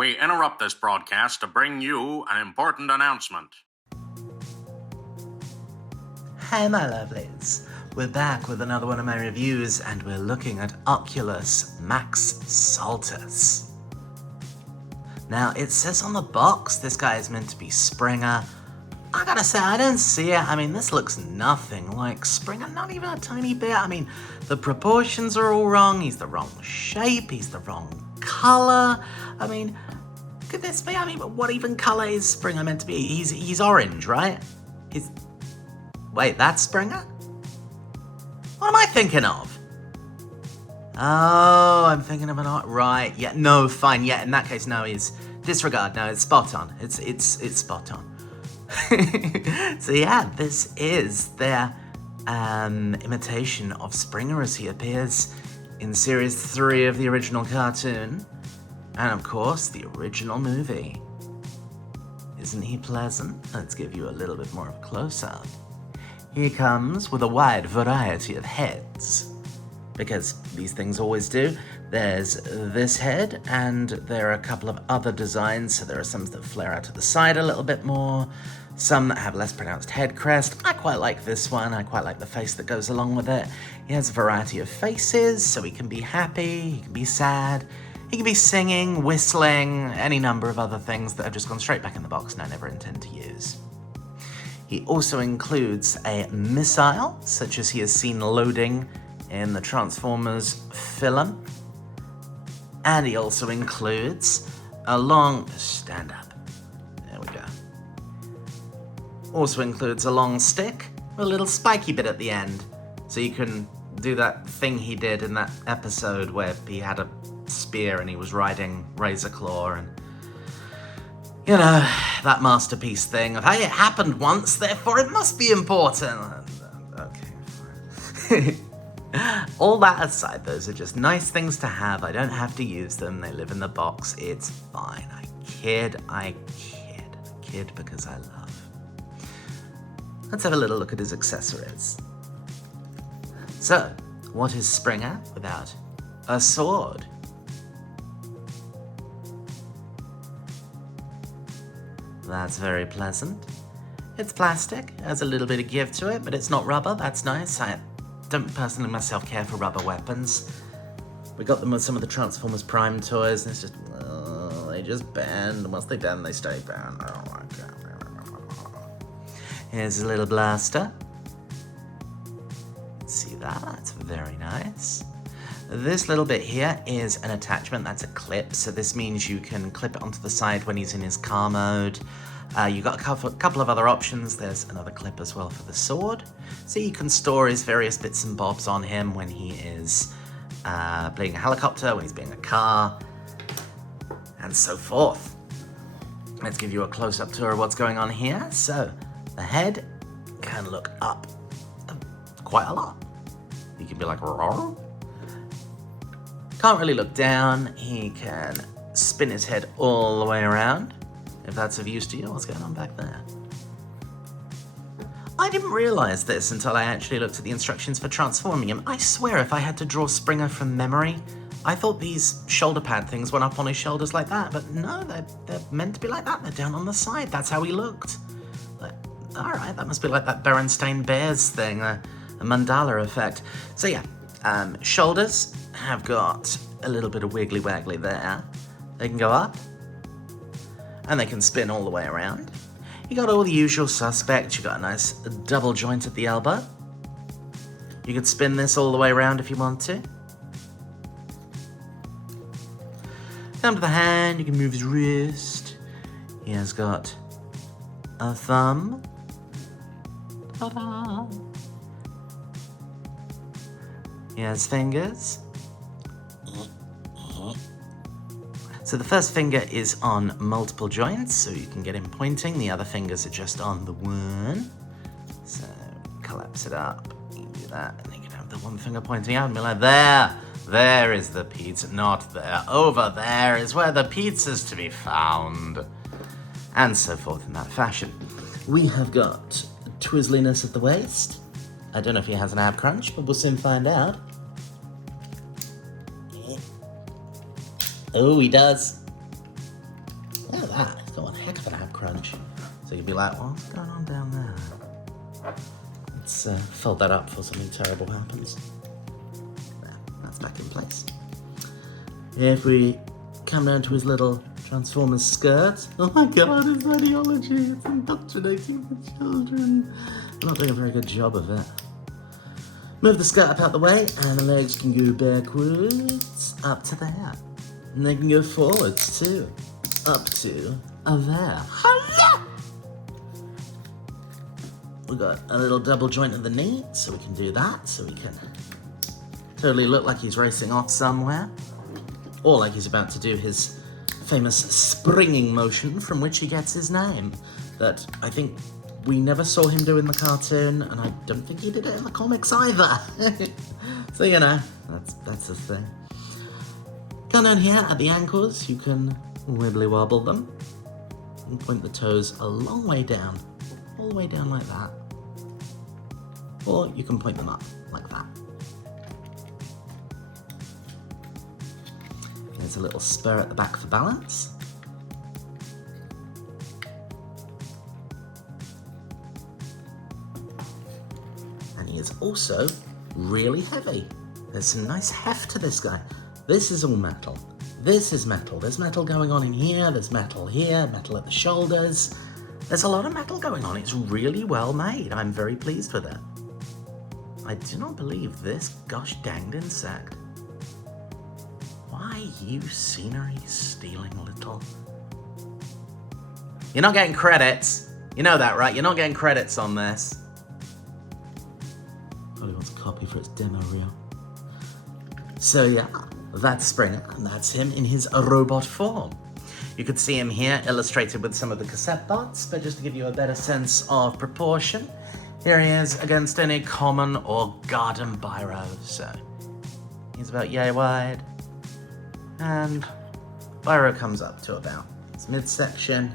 We interrupt this broadcast to bring you an important announcement. Hey my lovelies, we're back with another one of my reviews and we're looking at Oculus Max Saltus. Now it says on the box this guy is meant to be Springer. I gotta say, I don't see it. I mean, this looks nothing like Springer, not even a tiny bit. I mean, the proportions are all wrong, he's the wrong shape, he's the wrong color. I mean, could this be? I mean, what even color is Springer meant to be? He's orange, right? Wait, that's Springer? What am I thinking of? Oh, I'm thinking of right. Yeah, no, fine. Yeah, in that case, no, he's disregard. No, it's spot on. It's spot on. So yeah, this is their imitation of Springer as he appears in Series 3 of the original cartoon. And of course, the original movie. Isn't he pleasant? Let's give you a little bit more of a close-up. He comes with a wide variety of heads, because these things always do. There's this head, and there are a couple of other designs, so there are some that flare out to the side a little bit more, some that have less pronounced head crest. I quite like this one, I quite like the face that goes along with it. He has a variety of faces, so he can be happy, he can be sad, he can be singing, whistling, any number of other things that have just gone straight back in the box and I never intend to use. He also includes a missile, such as he is seen loading in the Transformers film. And he also includes a long stand-up. There we go. Also includes a long stick with a little spiky bit at the end. So you can do that thing he did in that episode where he had a spear and he was riding Razor Claw and you know, that masterpiece thing of, hey, it happened once, therefore it must be important. Okay, fine. All that aside, those are just nice things to have. I don't have to use them. They live in the box. It's fine. I kid because I love. Let's have a little look at his accessories. So, what is Springer without a sword? That's very pleasant. It's plastic, has a little bit of give to it, but it's not rubber, that's nice. I don't personally myself care for rubber weapons. We got them with some of the Transformers Prime toys, and it's just, they just bend, and once they bend, they stay bent. Oh my god. Here's a little blaster. See that? That's very nice. This little bit here is an attachment, that's a clip, so this means you can clip it onto the side when he's in his car mode. You've got a couple of other options. There's another clip as well for the sword, so you can store his various bits and bobs on him when he is being a helicopter, when he's being a car, and so forth. Let's give you a close-up tour of what's going on here. So, the head can look up quite a lot. You can be like, roar. Can't really look down. He can spin his head all the way around, if that's of use to you. What's going on back there? I didn't realize this until I actually looked at the instructions for transforming him. I swear if I had to draw Springer from memory, I thought these shoulder pad things went up on his shoulders like that, but no, they're meant to be like that. They're down on the side. That's how he looked. All right, that must be like that Berenstain Bears thing, a mandala effect. So yeah, shoulders have got a little bit of wiggly waggly there. They can go up, and they can spin all the way around. You got all the usual suspects. You got a nice double joint at the elbow. You could spin this all the way around if you want to. Come to the hand, you can move his wrist. He has got a thumb. Ta-da! He has fingers. So the first finger is on multiple joints, so you can get him pointing. The other fingers are just on the one. So collapse it up, you can do that, and you can have the one finger pointing out and be like, there is the pizza, not there. Over there is where the pizza's to be found. And so forth in that fashion. We have got twizzliness at the waist. I don't know if he has an ab crunch, but we'll soon find out. Oh, he does. for that crunch. So you'd be like, what's going on down there? Let's fold that up before something terrible happens. There, that's back in place. If we come down to his little Transformers skirt, oh my god, his ideology, it's indoctrinating the children. I'm not doing a very good job of it. Move the skirt up out the way, and the legs can go backwards up to there. And they can go forwards too, up to there. We've got a little double joint of the knee, so we can do that, so we can totally look like he's racing off somewhere. Or like he's about to do his famous springing motion from which he gets his name. That I think we never saw him do in the cartoon, and I don't think he did it in the comics either. So, you know, that's the thing. Come down here at the ankles, you can wibbly wobble them. And point the toes a long way down, all the way down like that. Or you can point them up like that. There's a little spur at the back for balance. And he is also really heavy. There's some nice heft to this guy. This is all metal. This is metal. There's metal going on in here, there's metal here, metal at the shoulders. There's a lot of metal going on. It's really well made. I'm very pleased with it. I do not believe this gosh danged insect. Why, you scenery stealing little... You're not getting credits. You know that, right? You're not getting credits on this. Probably wants a copy for its demo reel. So yeah, that's Springer, and that's him in his robot form. You could see him here illustrated with some of the cassette parts, but just to give you a better sense of proportion, here he is against any common or garden biro. So he's about yay wide, and biro comes up to about its midsection.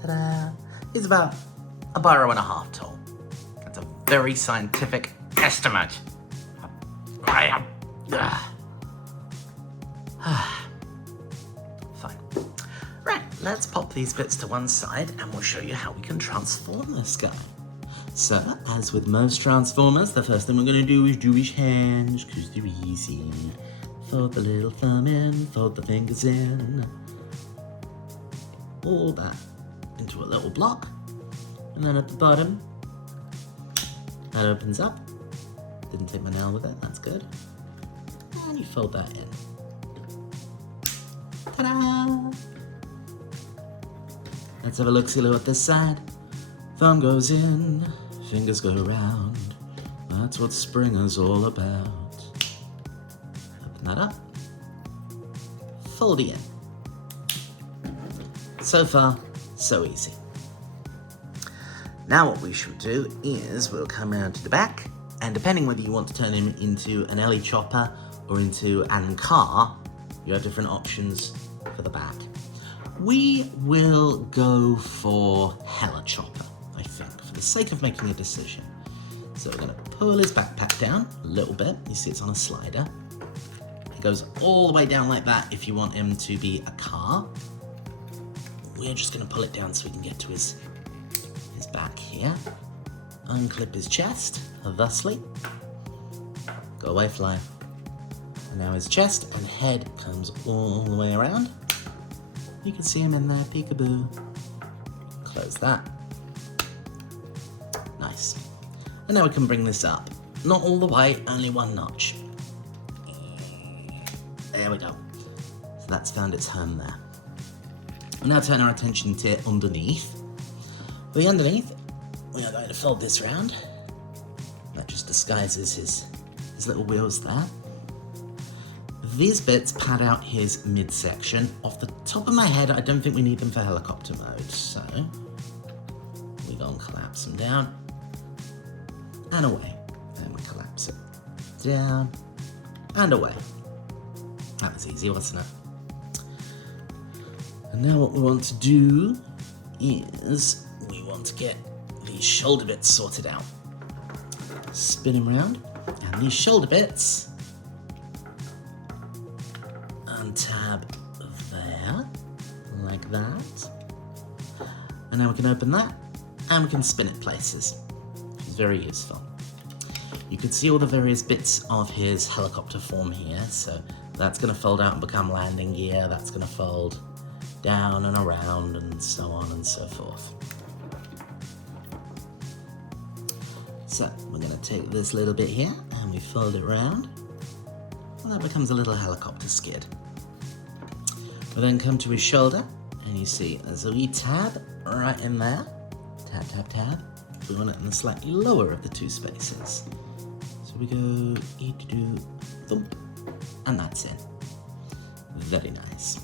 Ta-da! He's about a biro and a half tall. That's a very scientific estimate. Fine. Right, let's pop these bits to one side and we'll show you how we can transform this guy. So, as with most transformers, the first thing we're going to do is do his hands, because they're easy. Fold the little thumb in, fold the fingers in. All that into a little block. And then at the bottom, that opens up. Didn't take my nail with it, that's good. And you fold that in. Ta-da! Let's have a look-see at this side. Thumb goes in, fingers go around. That's what Springer's all about. Open that up. Fold it in. So far, so easy. Now what we should do is we'll come around to the back, and depending whether you want to turn him into an Ellie chopper or into an car, you have different options for the back. We will go for Hileceptor, I think, for the sake of making a decision. So we're going to pull his backpack down a little bit. You see it's on a slider. It goes all the way down like that if you want him to be a car. We're just going to pull it down so we can get to his back here. Unclip his chest, thusly. Go away, fly. And now his chest and head comes all the way around. You can see him in there, peekaboo. Close that. Nice. And now we can bring this up. Not all the way, only one notch. There we go. So that's found its home there. We'll now turn our attention to underneath. For the underneath, we are going to fold this round. That just disguises his little wheels there. These bits pad out his midsection. Off the top of my head, I don't think we need them for helicopter mode, so we go and collapse them down and away. Then we collapse it down and away. That was easy, wasn't it? And now what we want to do is we want to get these shoulder bits sorted out. Spin him round, and these shoulder bits untab there, like that. And now we can open that, and we can spin it places, which is very useful. You can see all the various bits of his helicopter form here, so that's going to fold out and become landing gear, that's going to fold down and around, and so on and so forth. So we're going to take this little bit here, and we fold it around, and that becomes a little helicopter skid. We then come to his shoulder, and you see there's a wee tab right in there. Tab, tab, tab. We want it in the slightly lower of the two spaces. So we go thump, and that's in. Very nice.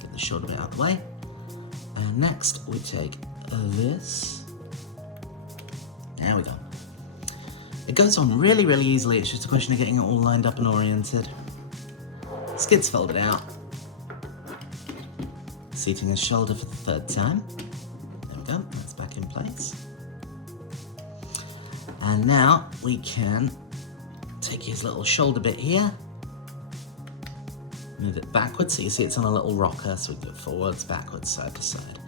Get the shoulder bit out of the way. And next we take this. There we go. It goes on really, really easily. It's just a question of getting it all lined up and oriented. Skid's folded out. Seating his shoulder for the third time. There we go, that's back in place. And now we can take his little shoulder bit here, move it backwards, so you see it's on a little rocker, so we go forwards, backwards, side to side.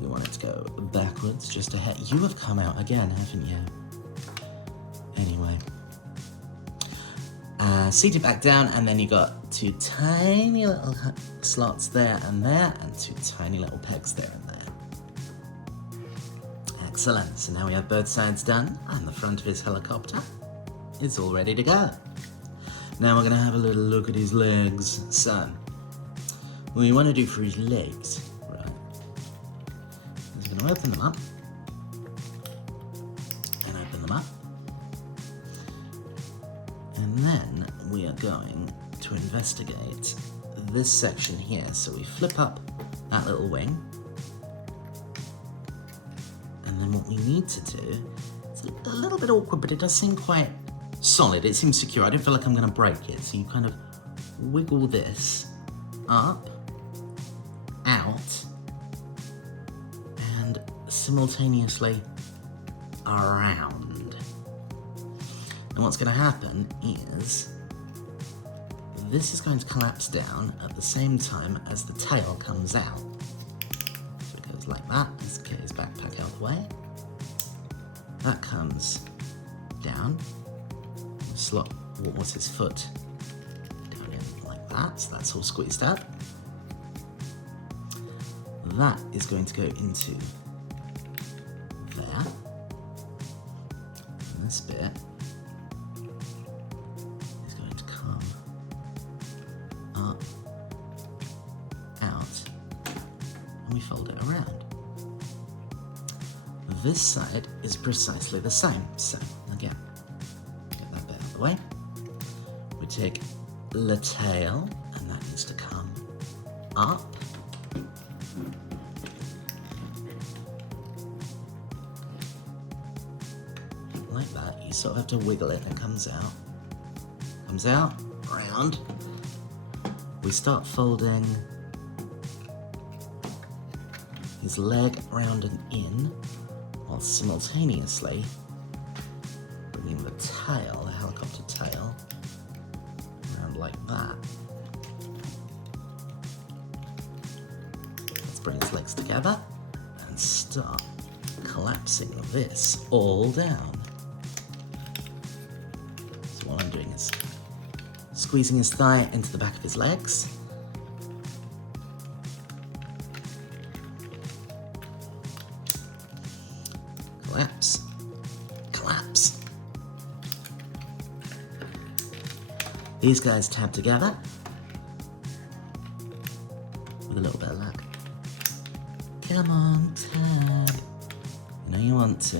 We want it to go backwards, just ahead. You have come out again, haven't you? Anyway. Seat it back down, and then you got two tiny little slots there, and two tiny little pegs there and there. Excellent, so now we have both sides done, and the front of his helicopter is all ready to go. Now we're going to have a little look at his legs. So, what we want to do for his legs, right, is we're going to open them up, and open them up, and then we are going to investigate this section here. So we flip up that little wing, and then what we need to do, it's a little bit awkward, but it does seem quite solid. It seems secure. I don't feel like I'm going to break it. So you kind of wiggle this up, out, and simultaneously around. And what's going to happen is this is going to collapse down at the same time as the tail comes out. So it goes like that. Let's get his backpack out of the way. That comes down. Slot what's his foot down in like that. So that's all squeezed up. That is going to go into there. And this bit is going to come up, out, and we fold it around. This side is precisely the same. So again, get that bit out of the way. We take the tail, and that needs to come up. Like that. You sort of have to wiggle it and it comes out. Comes out, round. We start folding his leg round and in, while simultaneously bringing the tail, the helicopter tail, around like that. Let's bring his legs together and start collapsing this all down. So what I'm doing is squeezing his thigh into the back of his legs. Collapse. Collapse. These guys tab together with a little bit of luck. Come on, tab. You know you want to.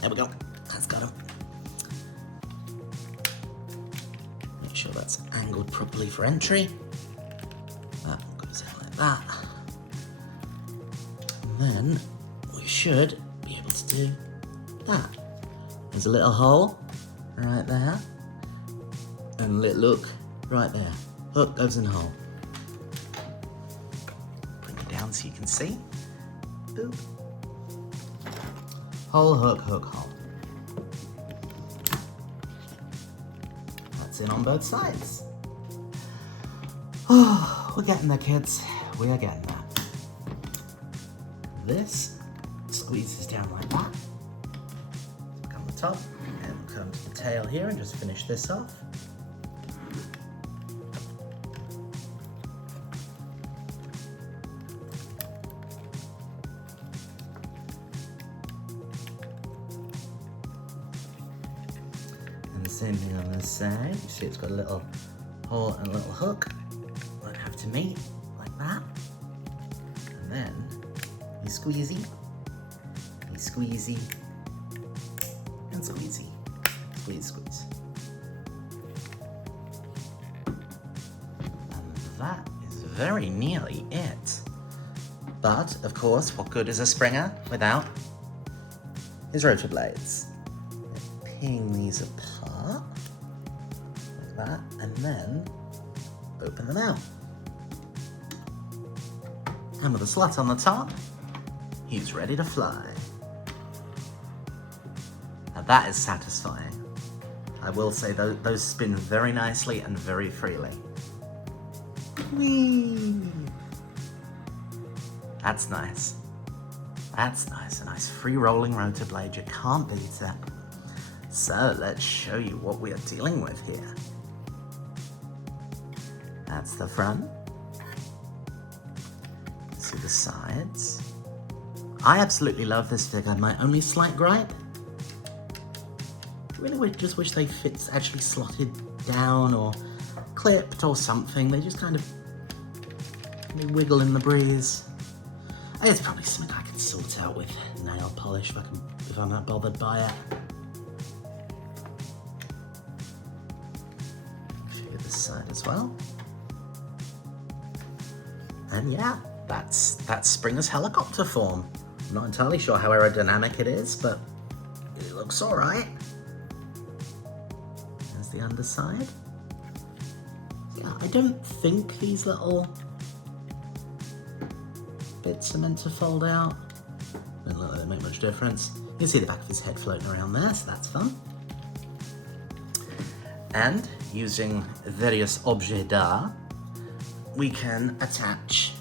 There we go. That's got him. Make sure that's angled properly for entry. That goes out like that. And then we should be able to do that. There's a little hole right there. And look, right there. Hook goes in the hole. Bring it down so you can see. Boop. Hole, hook, hook, hole. That's in on both sides. Oh, we're getting there, kids. We are getting there. This squeezes down like that. Look on the top, and we'll come to the tail here and just finish this off. And the same thing on this side. You see it's got a little hole and a little hook. Won't have to meet like that. And then you squeezy, and squeezy. Squeeze, squeeze. And that is very nearly it. But, of course, what good is a Springer without his rotor blades? Ping these apart, like that, and then open them out. And with a slot on the top, he's ready to fly. Now that is satisfying. I will say those spin very nicely and very freely. Whee! That's nice. That's nice. A nice free rolling rotor blade. You can't beat it. So let's show you what we are dealing with here. That's the front. See the sides. I absolutely love this figure. My only slight gripe, really just wish they fit actually slotted down or clipped or something. They just kind of wiggle in the breeze. It's probably something I can sort out with nail polish if I'm not bothered by it. Figure this side as well. And yeah, that's Springer's helicopter form. I'm not entirely sure how aerodynamic it is, but it looks alright. There's the underside. Yeah, I don't think these little bits are meant to fold out. Don't look like they make much difference. You can see the back of his head floating around there, so that's fun. And using various objets d'art, we can attach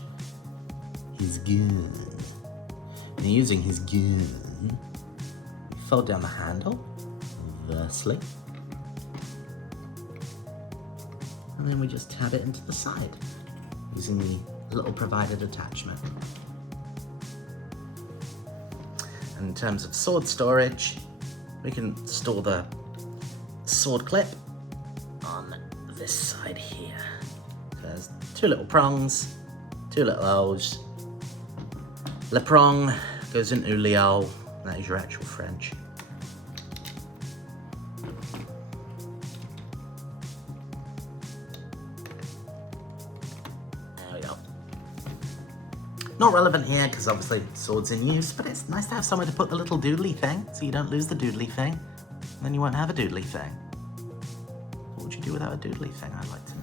his gun. And using his gun, we fold down the handle, reversely, and then we just tab it into the side, using the little provided attachment. And in terms of sword storage, we can store the sword clip on this side here. There's two little prongs, two little O's. Le prong goes into le O, that is your actual French. There we go. Not relevant here because obviously sword's in use, but it's nice to have somewhere to put the little doodly thing so you don't lose the doodly thing. And then you won't have a doodly thing. What would you do without a doodly thing, I'd like to know.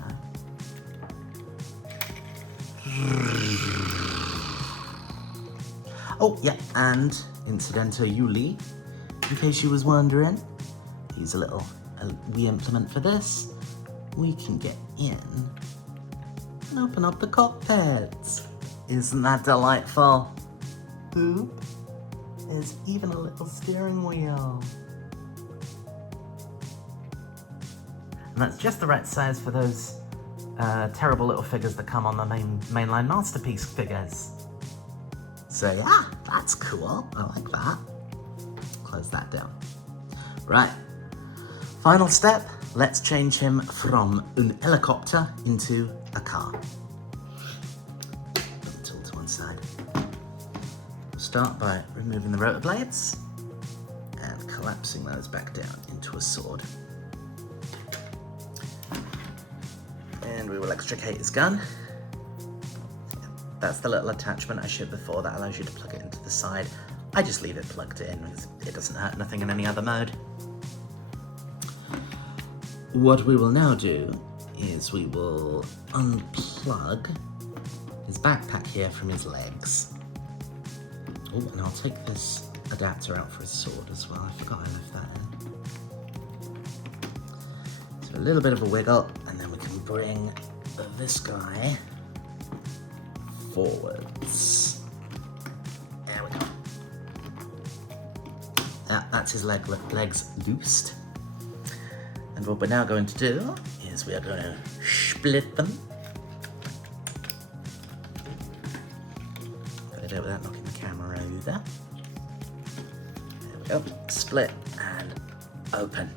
Oh, yeah, and incidentally, in case you was wondering, here's a little wee implement for this. We can get in and open up the cockpit. Isn't that delightful? Boop. There's even a little steering wheel. And that's just the right size for those terrible little figures that come on the mainline Masterpiece figures. So yeah, that's cool. I like that. Close that down. Right. Final step. Let's change him from an helicopter into a car. Tilt to one side. We'll start by removing the rotor blades and collapsing those back down into a sword. And we will extricate his gun. That's the little attachment I showed before that allows you to plug it into the side. I just leave it plugged in because it doesn't hurt nothing in any other mode. What we will now do is we will unplug his backpack here from his legs. Oh, and I'll take this adapter out for his sword as well. I forgot I left that in. So a little bit of a wiggle, and then we can bring this guy forwards. There we go. That's his legs loosed. And what we're now going to do is we are going to split them. Gotta do it without knocking the camera over. There we go. Split and open.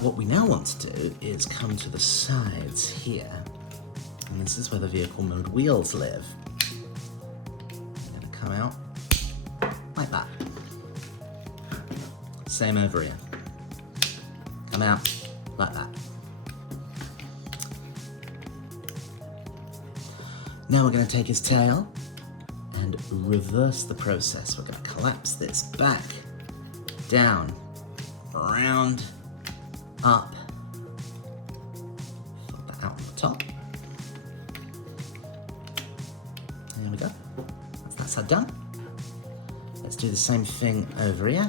What we now want to do is come to the sides here. And this is where the vehicle mode wheels live. They're going to come out like that. Same over here. Come out like that. Now we're going to take his tail and reverse the process. We're going to collapse this back, down, around, up. Fold that out on the top. There we go. That's that side done. Let's do the same thing over here.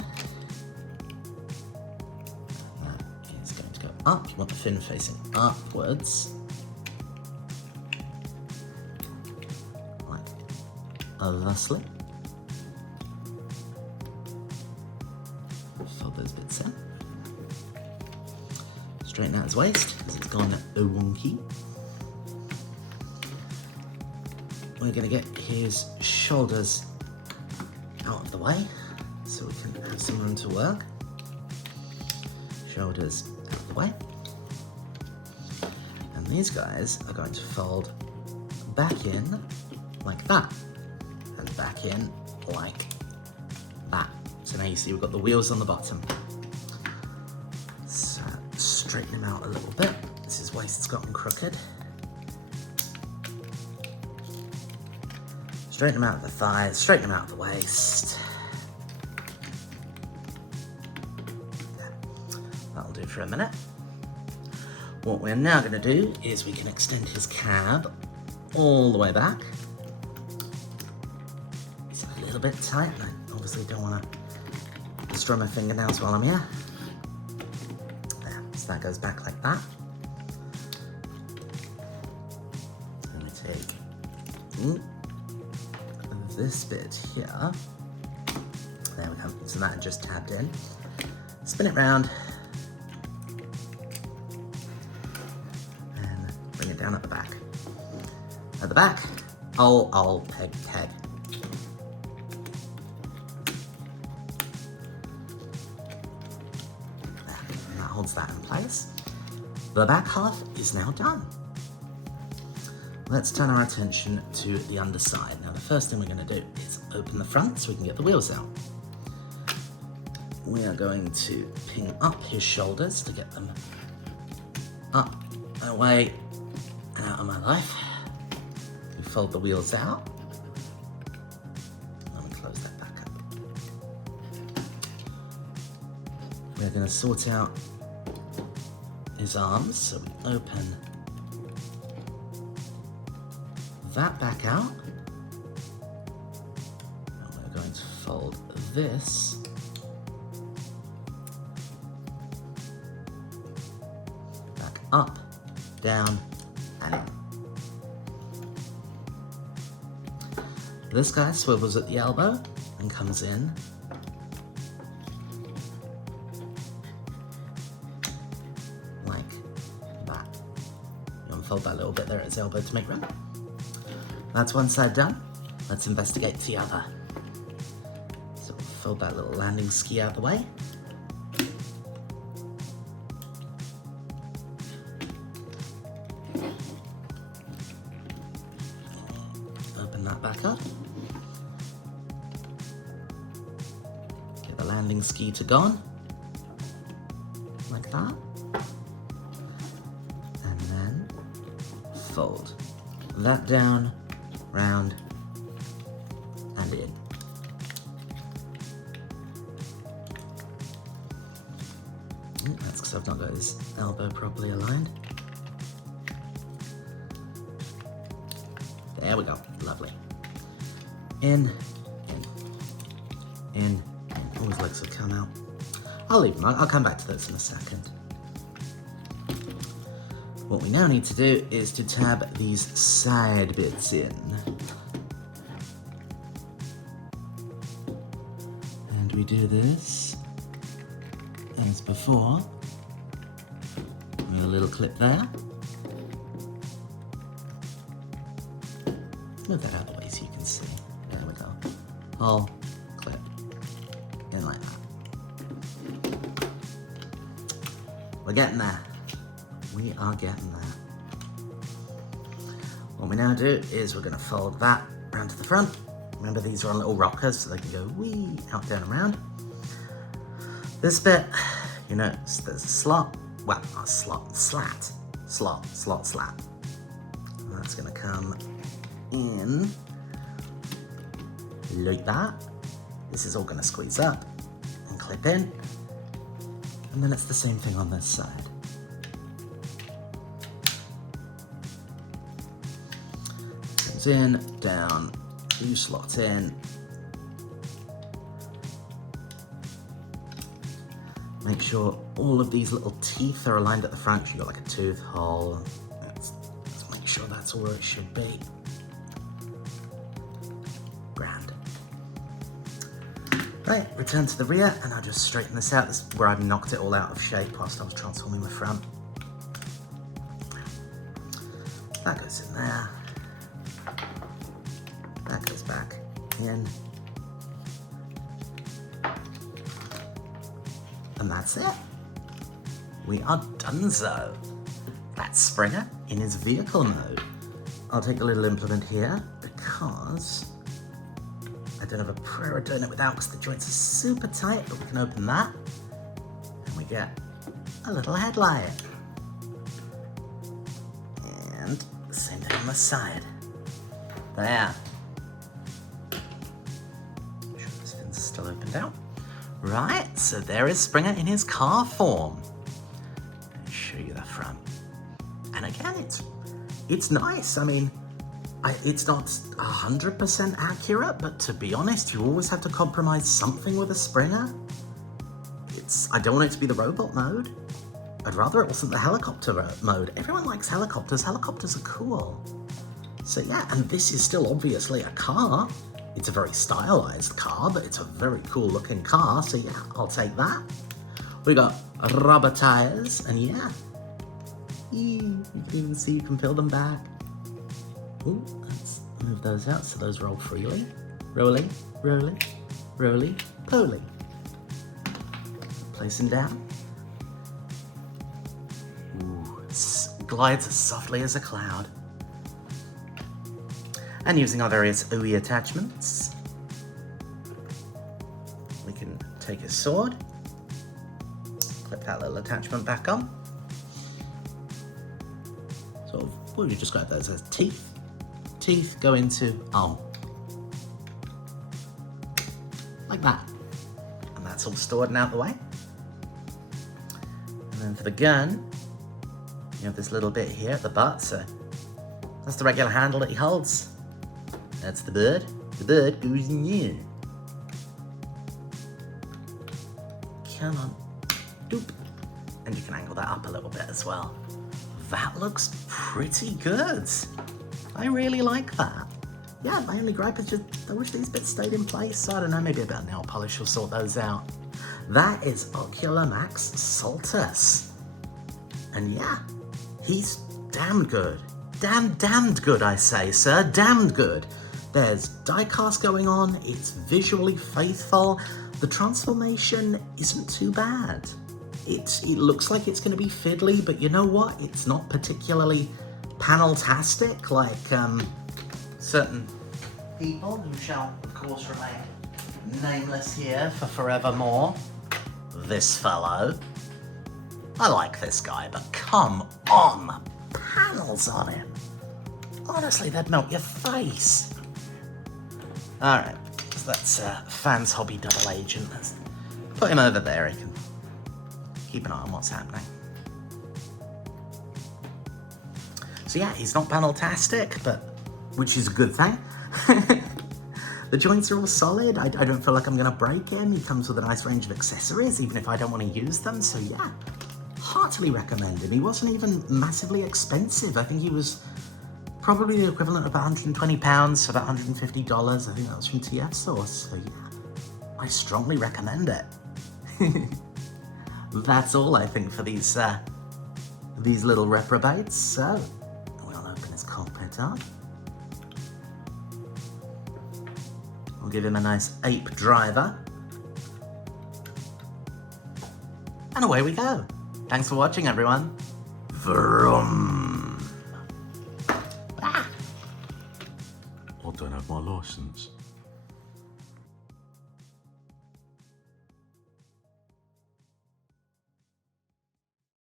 That is going to go up. You want the fin facing upwards. Like thusly. Fold those bits in. Straighten out his waist, because it's gone wonky. We're going to get his shoulders out of the way, so we can have some room to work. Shoulders out of the way. And these guys are going to fold back in like that, and back in like that. So now you see we've got the wheels on the bottom. So straighten him out a little bit. This is waist's gotten crooked. Straighten him out of the thighs, straighten him out of the waist. Yeah, that'll do for a minute. What we're now going to do is we can extend his cab all the way back. It's a little bit tight, and I obviously don't want to destroy my fingernails while I'm here. There, so that goes back like that. And we take this bit here. There we go. So that just tabbed in. Spin it round. And bring it down at the back. At the back, I'll peg. There, and that holds that in place. The back half is now done. Let's turn our attention to the underside. Now the first thing we're going to do is open the front so we can get the wheels out. We are going to ping up his shoulders to get them up and away and out of my life. We fold the wheels out. And we close that back up. We're going to sort out his arms, so we open that back out. And we're going to fold this back up, down, and in. This guy swivels at the elbow and comes in like that. You unfold that little bit there at his elbow to make room. That's one side done. Let's investigate the other. So we'll fold that little landing ski out of the way. Open that back up. Get the landing ski to gone. Like that. And then fold that down, round, and in. That's because I've not got his elbow properly aligned. There we go, lovely. In. All his legs will come out. I'll leave them, I'll come back to this in a second. What we now need to do is to tab these side bits in. And we do this as before. With a little clip there. Move that out of the way so you can see. There we go. Whole clip. In like that. We're getting there. We are getting there. What we now do is we're going to fold that around to the front. Remember, these are on little rockers so they can go wee out, down, around. This bit, you notice there's a slot. Well, not a slot, slat. Slot, slat. And that's going to come in like that. This is all going to squeeze up and clip in. And then it's the same thing on this side. Comes in, down, you slot in. Make sure all of these little teeth are aligned at the front. You've got like a tooth hole. Let's make sure that's all where it should be. Grand. Right, return to the rear, and I'll just straighten this out. This is where I've knocked it all out of shape whilst I was transforming the front. That goes in there. That goes back in. And that's it. We are donezo. That's Springer in his vehicle mode. I'll take a little implement here because I don't have a prayer of doing it without because the joints are super tight, but we can open that and we get a little headlight. And the same thing on the side. There. Make sure this fin's still opened out. Right, so there is Springer in his car form. Let me show you the front. And again, it's nice. I mean, it's not 100% accurate, but to be honest, you always have to compromise something with a Springer. I don't want it to be the robot mode. I'd rather it wasn't the helicopter mode. Everyone likes helicopters. Helicopters are cool. So yeah, and this is still obviously a car. It's a very stylized car, but it's a very cool looking car, so yeah, I'll take that. We got rubber tires, and yeah, you can even see you can peel them back. Ooh, let's move those out so those roll freely. Rolly, rolly, roly, poly. Place them down. Ooh, it glides as softly as a cloud. And using our various OE attachments, we can take a sword, clip that little attachment back on. Sort of, what would you describe those as? Teeth? Teeth go into arm. Like that. And that's all stored and out the way. And then for the gun, you have this little bit here at the butt, so that's the regular handle that he holds. That's the bird. The bird goes in here. Come on. Doop. And you can angle that up a little bit as well. That looks pretty good. I really like that. Yeah, my only gripe is just I wish these bits stayed in place. So I don't know, maybe a bit of nail polish will sort those out. That is OCULAR SALTUS. And yeah, he's damn good. Damned good, I say, sir. Damned good. There's die-cast going on, it's visually faithful, the transformation isn't too bad. It looks like it's going to be fiddly, but you know what? It's not particularly panel-tastic like certain people who shall, of course, remain nameless here for forevermore. This fellow. I like this guy, but come on, the panels on him. Honestly, they'd melt your face. Alright, so that's Fan's hobby double agent. Let's put him over there, he can keep an eye on what's happening. So yeah, he's not panel-tastic, but which is a good thing. The joints are all solid, I don't feel like I'm going to break him. He comes with a nice range of accessories, even if I don't want to use them, so yeah. heartily recommend him. He wasn't even massively expensive. I think he was probably the equivalent of £120, so about $150. I think that was from TF Source. So yeah, I strongly recommend it. That's all I think for these little reprobates. So we'll open his cockpit up. We'll give him a nice ape driver. And away we go. Thanks for watching, everyone. Vroom. Ah. I don't have my license.